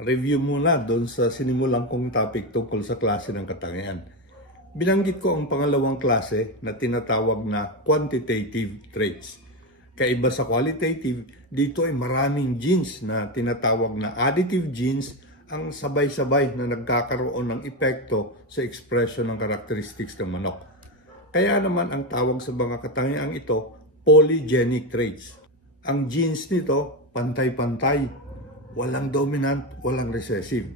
review muna doon sa sinimulan kong topic tungkol sa klase ng katangian. Binanggit ko ang pangalawang klase na tinatawag na quantitative traits. Kaiba sa qualitative, dito ay maraming genes na tinatawag na additive genes ang sabay-sabay na nagkakaroon ng epekto sa expression ng characteristics ng manok. Kaya naman ang tawag sa mga katangiang ito, polygenic traits. Ang genes nito, pantay-pantay. Walang dominant, walang recessive.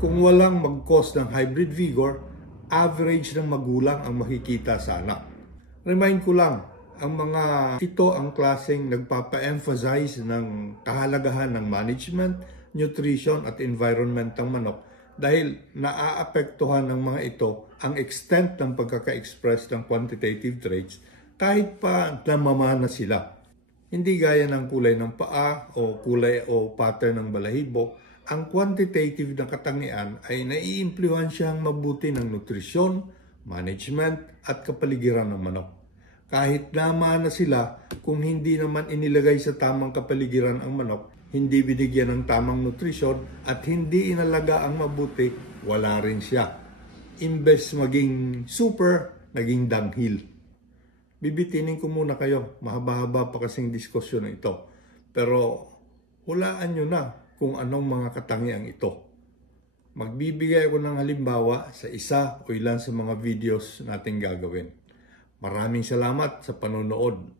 Kung walang mag-cause ng hybrid vigor, average ng magulang ang makikita sa anak. Remind ko lang, ito ang klaseng nagpapa-emphasize ng kahalagahan ng management, nutrition at environment ng manok dahil naaapektuhan ng mga ito ang extent ng pagkaka-express ng quantitative traits kahit pa namamana sila. Hindi gaya ng kulay ng paa o kulay o pattern ng balahibo, ang quantitative na katangian ay naiimpluwensyahang mabuti ng nutrisyon, management at kapaligiran ng manok. Kahit namana sila, kung hindi naman inilagay sa tamang kapaligiran ang manok, hindi binigyan ng tamang nutrisyon at hindi inalaga ang mabuti, wala rin siya. Imbes maging super, naging dunghill. Bibitinin ko muna kayo. Mahaba-haba pa kasing diskusyon ito. Pero hulaan nyo na kung anong mga katangiang ito. Magbibigay ako ng halimbawa sa isa o ilan sa mga videos natin gagawin. Maraming salamat sa panonood.